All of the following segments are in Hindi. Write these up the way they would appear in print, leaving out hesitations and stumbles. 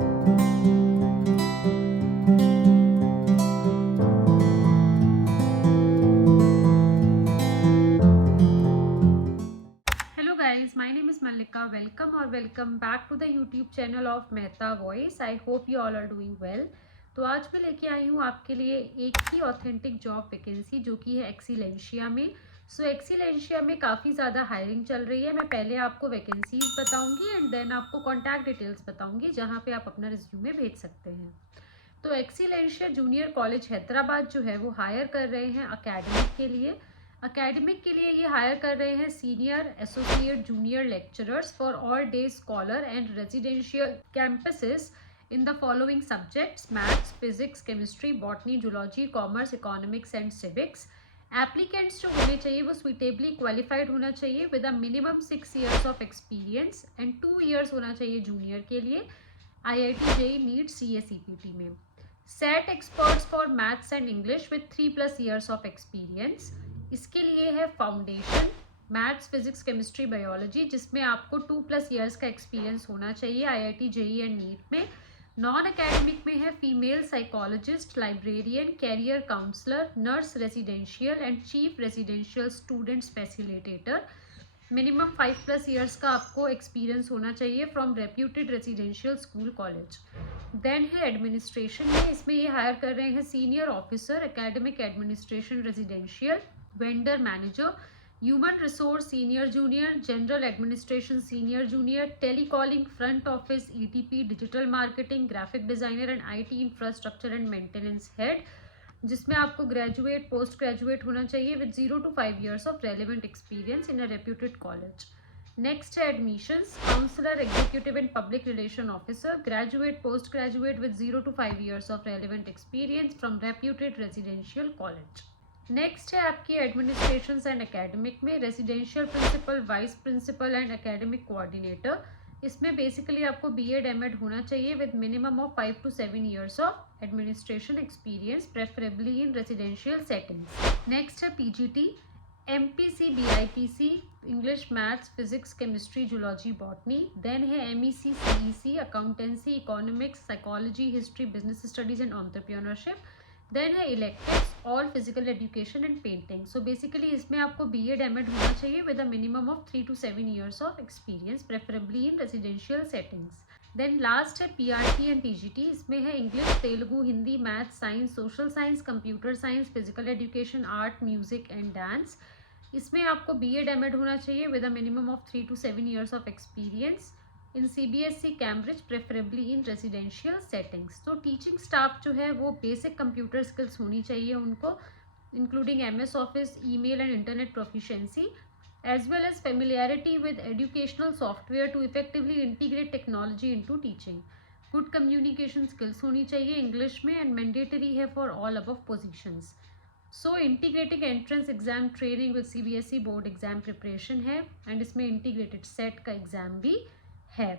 Hello guys, my name is Malika. Welcome back to the YouTube channel of Mehta Voice. I hope you all are doing well. तो आज मैं लेके आई हूँ आपके लिए एक ही ऑथेंटिक जॉब वैकेंसी जो कि है एक्सीलेंशिया में। एक्सीलेंशिया में काफ़ी ज़्यादा हायरिंग चल रही है। मैं पहले आपको वैकेंसीज बताऊंगी एंड देन आपको कॉन्टैक्ट डिटेल्स बताऊंगी जहाँ पे आप अपना रिज्यूमे भेज सकते हैं। तो एक्सीलेंशिया जूनियर कॉलेज हैदराबाद जो है वो हायर कर रहे हैं एकेडमिक के लिए ये हायर कर रहे हैं senior associate junior lecturers for all day scholar and residential campuses in the following subjects: maths, physics, chemistry, botany, zoology, commerce, economics and civics. Applicants जो होने चाहिए वो सुइटेबली क्वालिफाइड होना चाहिए with a minimum 6 years of experience and 2 years होना चाहिए जूनियर के लिए IIT JEE NEET CA-CPT में। Set experts for maths and English with 3+ years of experience. इसके लिए है foundation maths, physics, chemistry, biology जिसमें आपको 2+ years का एक्सपीरियंस होना चाहिए IIT JEE एंड नीट में। नॉन एकेडमिक में है female psychologist, librarian, career counsellor, nurse residential and chief residential student facilitator. Minimum 5+ years का आपको एक्सपीरियंस होना चाहिए from reputed residential school college. Then है एडमिनिस्ट्रेशन में, इसमें ये हायर कर रहे हैं senior officer academic administration residential, vendor manager, human resource senior junior, general administration senior junior, telecalling, front office, ETP, digital marketing, graphic designer and IT infrastructure and maintenance head जिसमें आपको ग्रेजुएट पोस्ट ग्रेजुएट होना चाहिए with 0 to 5 years of relevant experience in a reputed college. Next है admissions counsellor executive and public relation officer, graduate post graduate with 0 to 5 years of relevant experience from reputed residential college. Next है आपकी एडमिनिस्ट्रेशन एंड एकेडमिक में residential principal, vice principal and academic coordinator. इसमें बेसिकली आपको BEd MAd होना चाहिए with minimum of 5 to 7 years of administration experience preferably in residential settings. Next है PGT, MPC, BIPC, English, maths, physics, chemistry, zoology, botany. Then है MEC, CEC, accountancy, economics, psychology, history, business studies and entrepreneurship. Then है electives, all physical education and painting. So basically इसमें आपको BEd MAd होना चाहिए with a minimum of 3 to 7 years of experience preferably in residential settings. Then last है PRT एंड TGT, इसमें है English, Telugu, Hindi, math, science, social science, computer science, physical education, art, music and dance. इसमें आपको BEd MAd होना चाहिए with a minimum of 3 to 7 years of experience in CBSE Cambridge preferably in residential settings. तो टीचिंग स्टाफ जो है वो बेसिक कंप्यूटर स्किल्स होनी चाहिए उनको, including MS office, email and internet proficiency, as well as familiarity with educational software to effectively integrate technology into teaching. Good communication skills होनी चाहिए इंग्लिश में एंड मैंडेटरी है for all above positions. So integrated entrance exam training with CBSE board exam preparation है एंड इसमें इंटीग्रेटेड सेट का एग्जाम भी है।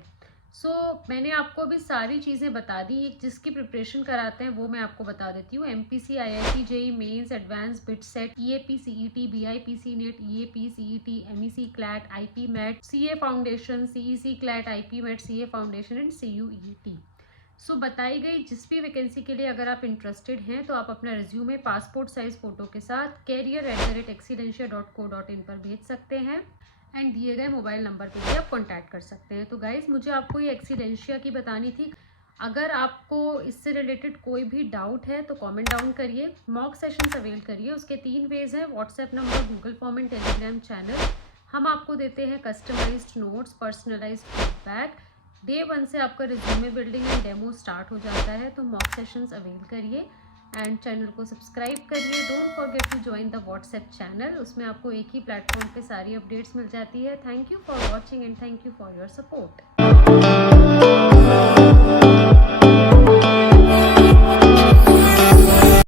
मैंने आपको अभी सारी चीज़ें बता दी, जिसकी प्रिपरेशन कराते हैं वो मैं आपको बता देती हूँ। MPC, IIT JEE mains, advance, BITSAT, EAP, CET, BIPC NEET, EAP, CET, MEC CLAT, IP MET, CA foundation, CEC CLAT, IP MET, CA foundation and CUET। बताई गई जिस भी वैकेंसी के लिए अगर आप इंटरेस्टेड हैं तो आप अपना रिज्यूमे पासपोर्ट साइज फ़ोटो के साथ career@excelentia.co.in पर भेज सकते हैं एंड दिए गए मोबाइल नंबर पे भी आप कॉन्टैक्ट कर सकते हैं। तो गाइज़, मुझे आपको ये एक्सीलेंशिया की बतानी थी। अगर आपको इससे रिलेटेड कोई भी डाउट है तो कमेंट डाउन करिए, मॉक सेशंस अवेल करिए। उसके 3 वेज हैं: WhatsApp number, Google form and Telegram channel. हम आपको देते हैं customised notes, personalised feedback. Day 1 से आपका resume building and demo start हो जाता है। तो मॉक सेशंस अवेल करिए एंड चैनल को सब्सक्राइब करिए। Don't forget to join the WhatsApp channel, उसमें आपको एक ही प्लेटफॉर्म पे सारी अपडेट्स मिल जाती है। Thank you for watching and thank you for your support.